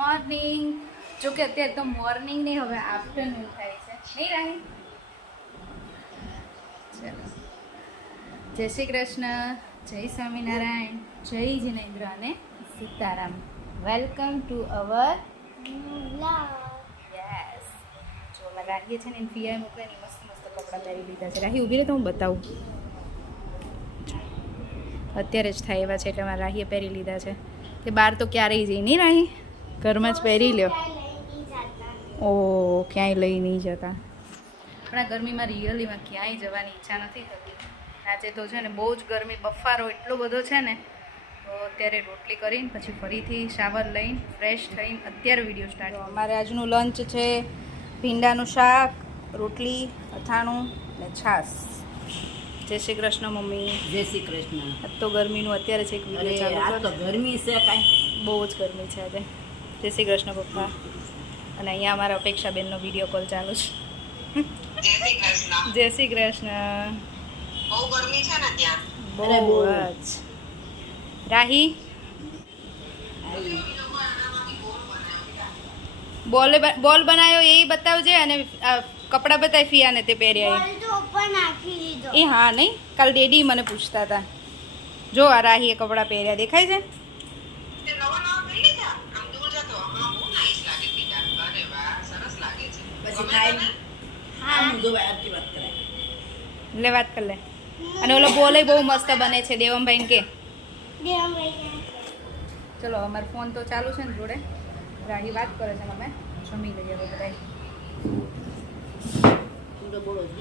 Morning. જો કે અત્યારે તો મોર્નિંગ નહીં, હવે આફ્ટરનૂન થાય છે નહીં રાહી? ચલો, જય શ્રી કૃષ્ણ, જય સ્વામિનારાયણ, જય જિનેન્દ્ર અને Sitaram. Welcome to our yes. જો અમે રાહીએ છે ને એને ફિયાએ મોકલે ને મસ્ત મસ્ત કપડાં પહેરી લીધા છે. રાહી ઊભી રહે તો હું બતાવું. અત્યારે જ થાય એવા છે એટલે અમારા રાહીએ પહેરી લીધા છે. કે બહાર તો ક્યારેય જઈ નહીં રાહી, ઘરમાં જ પહેરી લ્યો. ઓ ક્યાંય લઈ નહીં જતા. પણ આ ગરમીમાં રિયલીમાં ક્યાંય જવાની ઈચ્છા નથી થતી. આજે તો છે ને બહુ જ ગરમી, બફારો એટલો બધો છે ને. તો અત્યારે રોટલી કરીને પછી ફરીથી શાવર લઈને ફ્રેશ થઈને અત્યારે વિડીયો સ્ટાર્ટ. અમારે આજનું લંચ છે ભીંડાનું શાક, રોટલી, અથાણું ને છાશ. જય શ્રી કૃષ્ણ મમ્મી. જય શ્રી કૃષ્ણ. આજ તો ગરમીનું અત્યારે છે એક વિડીયો ચાલુ. આ તો ગરમી છે કાંઈ, બહુ જ ગરમી છે આજે. જય શ્રી કૃષ્ણ પપ્પા. અને અહીંયા અમારા અપેક્ષાબેનનો વિડીયો કોલ ચાલુ છે. જય શ્રી કૃષ્ણ. બહુ ગરમી છે ને ત્યાં, બહુ જ. રાહી બોલ બનાવ્યો એ બતાવજે અને કપડાં બતાવી ફિયાને તે પહેર્યા એ. હા નહીં, કાલ ડેડી મને પૂછતા હતા. જો આ રાહીએ કપડાં પહેર્યા દેખાય છે. લે વાત કર લે. અને ઓલો બોલે બહુ મસ્ત બને છે દેવમભાઈ કે. ચલો અમારો ફોન તો ચાલુ છે ને જોડે. રાહી વાત કરે છે, અમે જમી લઈએ બધા.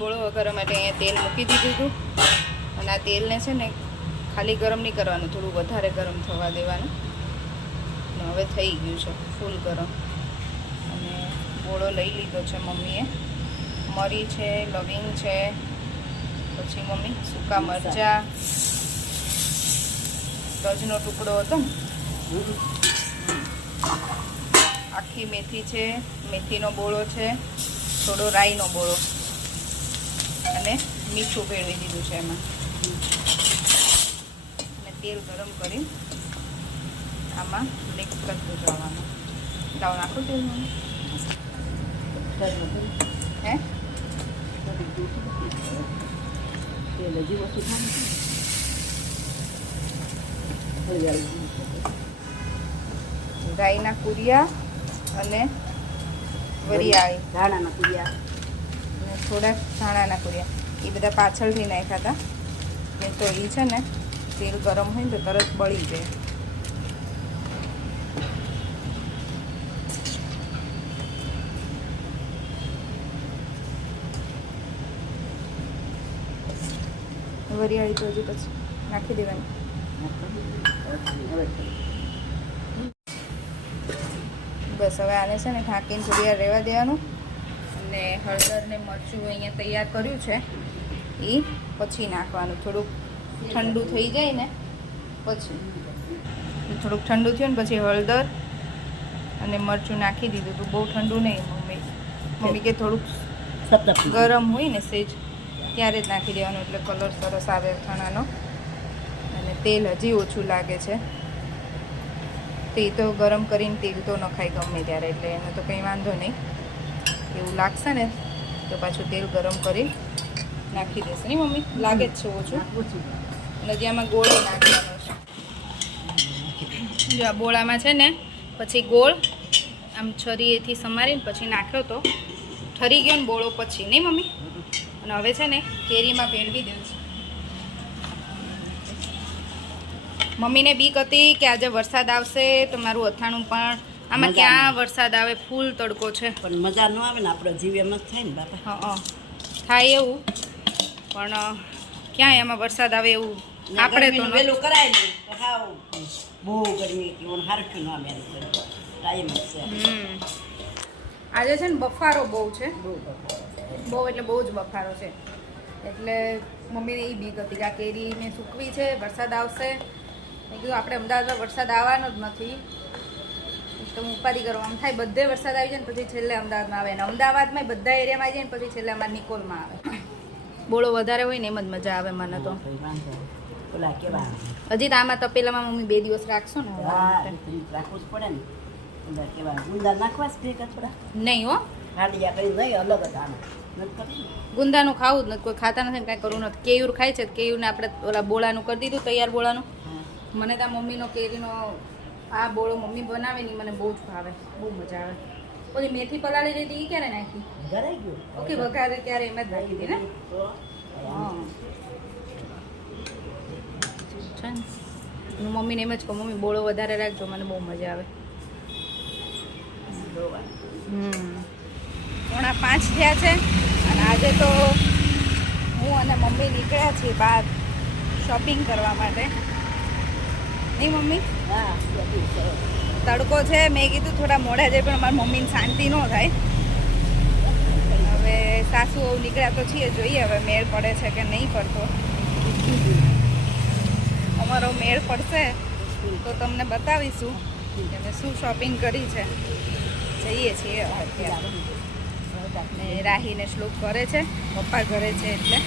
બોળો વઘારવા માટે અહીંયા તેલ મૂકી દીધું હતું. અને આ તેલને છે ને ખાલી ગરમ નહીં કરવાનું, થોડું વધારે ગરમ થવા દેવાનું. ને હવે થઈ ગયું છે ફૂલ ગરમ. અને બોળો લઈ લીધો છે મમ્મીએ. મરી છે, લવિંગ છે, પછી મમ્મી સૂકા મરચાં, તજનો ટુકડો હતો ને, આખી મેથી છે, મેથીનો બોળો છે, થોડો રાઈનો બોળો અને મીઠું ભેળવી દીધું છે એમાં. અને તેલ ગરમ કરી આમાં મિક્સ કરતું જવાનું. લાવ નાખું તેલ હે ગાયના કુરિયા અને વરિયાળી, ધાણાના કુરિયા અને થોડાક ધાણાના કુરિયા એ બધા પાછળથી નાખ્યા હતા. કેમ તો એ છે ને તેલ ગરમ હોય ને તો તરત બળી જાય. વરિયાળી તો હજી પછી નાખી દેવાની. બસ હવે આને છે ને ઢાંકીને થોડી વાર રહેવા દેવાનું. અને હળદર ને મરચું અહીંયા તૈયાર કર્યું છે એ પછી નાખવાનું. થોડુંક ઠંડુ થઈ જાય ને પછી, થોડુંક ઠંડુ થયું ને પછી હળદર અને મરચું નાખી દીધું હતું. બહુ ઠંડુ નહીં મમ્મી કે થોડુંક ગરમ હોય ને સેજ ત્યારે જ નાખી દેવાનું, એટલે કલર સરસ આવે અથાણાનો. અને તેલ હજી ઓછું લાગે છે તે તો ગરમ કરીને તેલ તો નખાય ગમે ત્યારે, એટલે એને તો કંઈ વાંધો નહીં. એવું લાગશે ને તો પાછું તેલ ગરમ કરી નાખી દેશે. નહીં મમ્મી? લાગે જ છે ઓછું. અને જે આમાં ગોળ નાખવાનો છે. જો આ બોળામાં છે ને પછી ગોળ આમ છરીએથી સમારીને પછી નાખ્યો તો ઠરી ગયો ને બોળો પછી. નહીં મમ્મી? અને હવે છે ને કેરીમાં ભેળવી દેવું છે. મમ્મીને બીક હતી કે આજે વરસાદ આવશે તો મારું અથાણું, પણ આમાં ક્યાં વરસાદ આવે, ફૂલ તડકો છે. પણ મજા ન આવે ને, આપણો જીવ એમ જ થાય ને બાપા. હા થાય એવું, પણ ક્યાંય એમાં વરસાદ આવે એવું આપણે તો વેલું કરાય નહીં તો હાવ બહુ ગરમી હતી. હારખ્યું ન આવે ટાઈમ જ છે. આજે છે ને બફારો બહુ છે, બહુ એટલે બહુ જ બફારો છે. એટલે મમ્મીને એ બીક હતી કે આ કેરીને સૂકવી છે, વરસાદ આવશે. મેં કીધું આપણે અમદાવાદમાં વરસાદ આવવાનો જ નથી તો હું ઉપાધિ કરવા આમ થાય. બધે વરસાદ આવી જાય ને પછી છેલ્લે અમદાવાદમાં આવે, ને અમદાવાદમાં બધા એરિયામાં આવી જાય ને પછી છેલ્લે અમારા નિકોલમાં આવે. બોળો વધારે હોય ને એમ જ મજા આવે મને તો. હજી તો આમાં તપેલામાં મમ્મી 2 દિવસ રાખશો ને? રાખવું જ પડે ને. અંદર કેવા ગુંદા નાખવા સ્પ્રે કર થોડા નહીં હો, હાડિયા કરી નહીં અલગ જ આને નથી કરવું ગુંદાનું ખાવું જ નથી, કોઈ ખાતા નથી ને કાંઈ કરવું નથી. કેયુર ખાય છે, કેયુરને આપણે ઓલા બોળાનું કરી દીધું, તૈયાર બોળાનું. હા મને તો મમ્મીનો કેરીનો આ બોળો મમ્મી બનાવે ને ઈ મને બહુ જ ભાવે, બહુ મજા આવે. ઓલી મેથી પલાળી લીધી એ ક્યારે નાખી? ઘરાઈ ગયું ઓકે, વઘારે ત્યારે એમ જ નાખી હતી ને. તો હા છે ને, હું મમ્મીને એમ જ કહું, મમ્મી બોળો વધારે રાખજો, મને બહુ મજા આવે. જોવા 4:45 થયા છે અને આજે તો હું અને મમ્મી નીકળ્યા છીએ બહાર શોપિંગ કરવા માટે. નહીં મમ્મી? હા બધું સરસ તડકો છે, મેં કીધું થોડા મોડા જાય પણ મારી મમ્મીને શાંતિ ન થાય. હવે સાસુ વહુ નીકળ્યા તો છીએ, જોઈએ હવે મેળ પડે છે કે નહીં પડતો. અમારો મેળ પડશે તો તમને બતાવીશું કે અમે શું શોપિંગ કરી છે. જઈએ છીએ અત્યારે. ને રાહીને શ્લોક કરે છે, પપ્પા ઘરે છે એટલે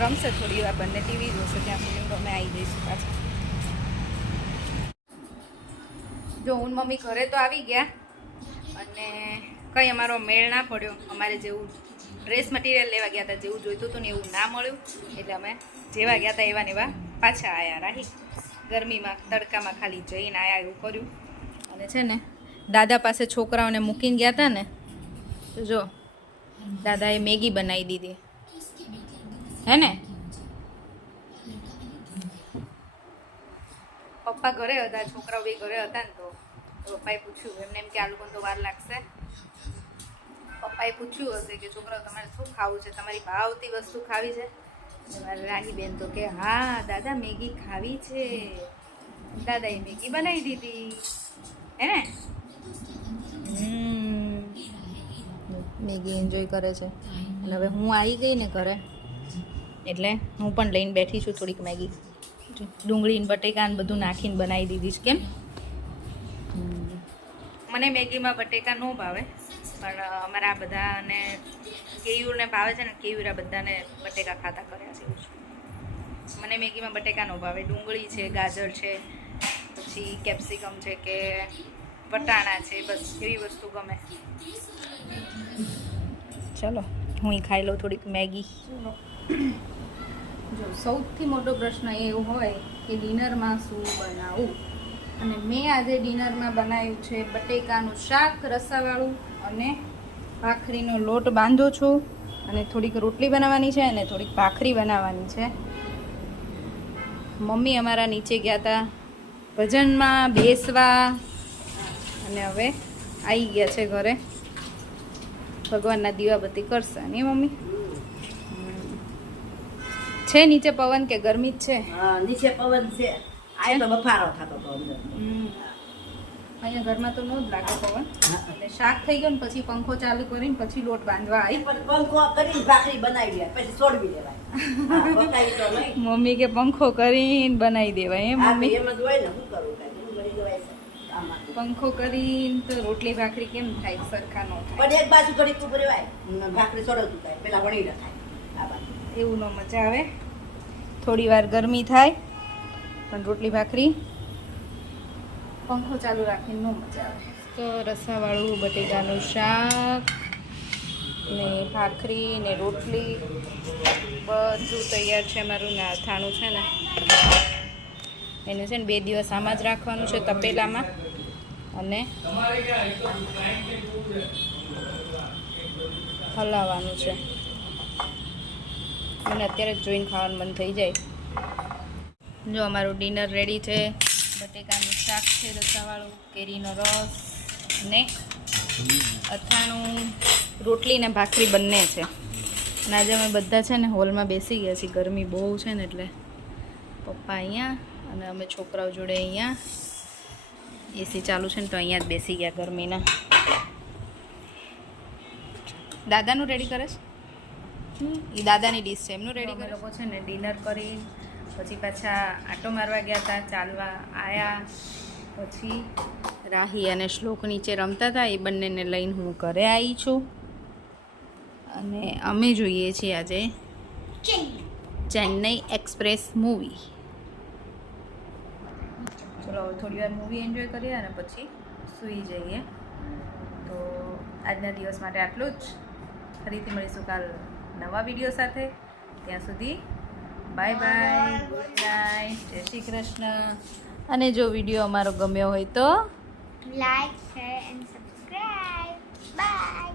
રમશે થોડી વાર, બંને ટીવી જોશે, ત્યાં સુધી અમે આવી જઈશું પાછા. જો હું મમ્મી ઘરે તો આવી ગયા અને કંઈ અમારો મેળ ના પડ્યો. અમારે જેવું ડ્રેસ મટીરિયલ લેવા ગયા હતા, જેવું જોઈતું હતું ને એવું ના મળ્યું, એટલે અમે જેવા ગયા હતા એવા ને એવા પાછા આવ્યા. રાહી ગરમીમાં તડકામાં ખાલી જઈને આવ્યા એવું કર્યું. અને છે ને દાદા પાસે છોકરાઓને મૂકીને ગયા હતા ને, તો જો દાદાએ મેગી બનાવી દીધી હે ને. પપ્પા ઘરે હતા, છોકરાઓ બી ઘરે હતા ને, તો પપ્પાએ પૂછ્યું એમને એમ કે આ લોકોને તો વાર લાગશે. પપ્પાએ પૂછ્યું હશે કે છોકરાઓ તમારે શું ખાવું છે, તમારી ભાવતી વસ્તુ ખાવી છે? મારી રાહી બેન તો કે હા દાદા મેગી ખાવી છે. દાદાએ મેગી બનાવી દીધી હે ને. મેગી એન્જોય કરે છે. અને હવે હું આવી ગઈ ને ઘરે એટલે હું પણ લઈને બેઠી છું થોડીક મેગી. ડુંગળી ને બટેકા ને બધું નાખીને બનાવી દીધી છે. કેમ મને મેગીમાં બટેકા ન ભાવે, પણ અમારા બધાને કેયુરને ભાવે છે ને, કેયુર આ બધાને બટેકા ખાતા કર્યા છે એવું છે. મને મેગીમાં બટેકા ન ભાવે, ડુંગળી છે, ગાજર છે, પછી કેપ્સિકમ છે કે વટાણા છે, બસ એવી વસ્તુ ગમે. ચલો હું ખાઈ લઉં થોડીક મેગી. જો સૌથી મોટો પ્રશ્ન એ હોય કે ડિનરમાં શું બનાવું, અને મેં આજે ડિનરમાં બનાવ્યું છે બટેકાનું શાક રસાવાળું, અને ભાખરીનો લોટ બાંધો છું, અને થોડીક રોટલી બનાવવાની છે અને થોડીક ભાખરી બનાવવાની છે. મમ્મી અમારા નીચે ગયા હતા ભજનમાં બેસવા અને હવે આવી ગયા છે ઘરે. ભગવાનના દીવાબત્તી કરશે નહીં મમ્મી? છે નીચે પવન કે ગરમી જ છે? હા નીચે પવન છે, આ તો બફારો થતો હતો અંદર. અહીંયા ઘરમાં તો ન જ લાગે પવન. એટલે શાક થઈ ગયું ને પછી પંખો ચાલુ કરીને પછી લોટ બાંધવા આવી. પણ પંખો કરીને ભાખરી બનાવી લે પછી છોડવી દેવાય. હા, બતાવી તો નહીં. મમ્મી કે પંખો કરીને બનાવી દેવાય એમ હા, મમ્મી? એમ જ હોય ને, શું કરું કાંઈ બધું કરી દેવાય છે આમાં. પંખો કરીને તો રોટલી ભાખરી કેમ થાય? સરખા ન થાય. પણ એક બાજુ ઘડીક ઉભું રહેવાય, ભાખરી છોડવતું થાય, પેલા વણી ન થાય આ બાજુ. એવું ન મજા આવે. થોડી વાર ગરમી થાય પણ રોટલી ભાખરી પંખો ચાલુ રાખીને ન મજા આવે. તો રસાવાળું બટેકાનું શાક ને ભાખરી ને રોટલી બધું તૈયાર છે. મારું નાથાણું છે ને એને છે ને 2 દિવસ આમાં જ રાખવાનું છે તપેલામાં, અને હલાવવાનું છે. મને અત્યારે જ જોઈને ખાવાનું મન થઈ જાય. જો અમારું ડિનર રેડી છે. બટેકાનું શાક છે રસાવાળું, કેરીનો રસ ને અથાણું, રોટલી ને ભાખરી બંને છે. અને આજે અમે બધા છે ને હોલમાં બેસી ગયા છીએ. ગરમી બહુ છે ને એટલે પપ્પા અહીંયા અને અમે છોકરાઓ જોડે અહીંયા એસી ચાલુ છે ને તો અહીંયા જ બેસી ગયા ગરમીના. દાદાનું રેડી કરે છે? એ દાદાની ડીશ છે, એમનું રેડી કરે. લોકો છે ને ડિનર કરી પછી પાછા આટો મારવા ગયા હતા, ચાલવા આવ્યા. પછી રાહી અને શ્લોક નીચે રમતા હતા, એ બંનેને લઈને હું ઘરે આવી છું. અને અમે જોઈએ છીએ આજે ચેન્નઈ એક્સપ્રેસ મૂવી. ચલો હવે થોડી વાર મૂવી એન્જોય કરીએ અને પછી સૂઈ જઈએ. તો આજના દિવસ માટે આટલું જ. ફરીથી મળીશું કાલ નવા વિડીયો સાથે. ત્યાં સુધી બાય બાય, ગુડ નાઇટ, જય શ્રી કૃષ્ણ. અને જો વિડીયો અમારો ગમ્યો હોય તો like, share and subscribe. Bye.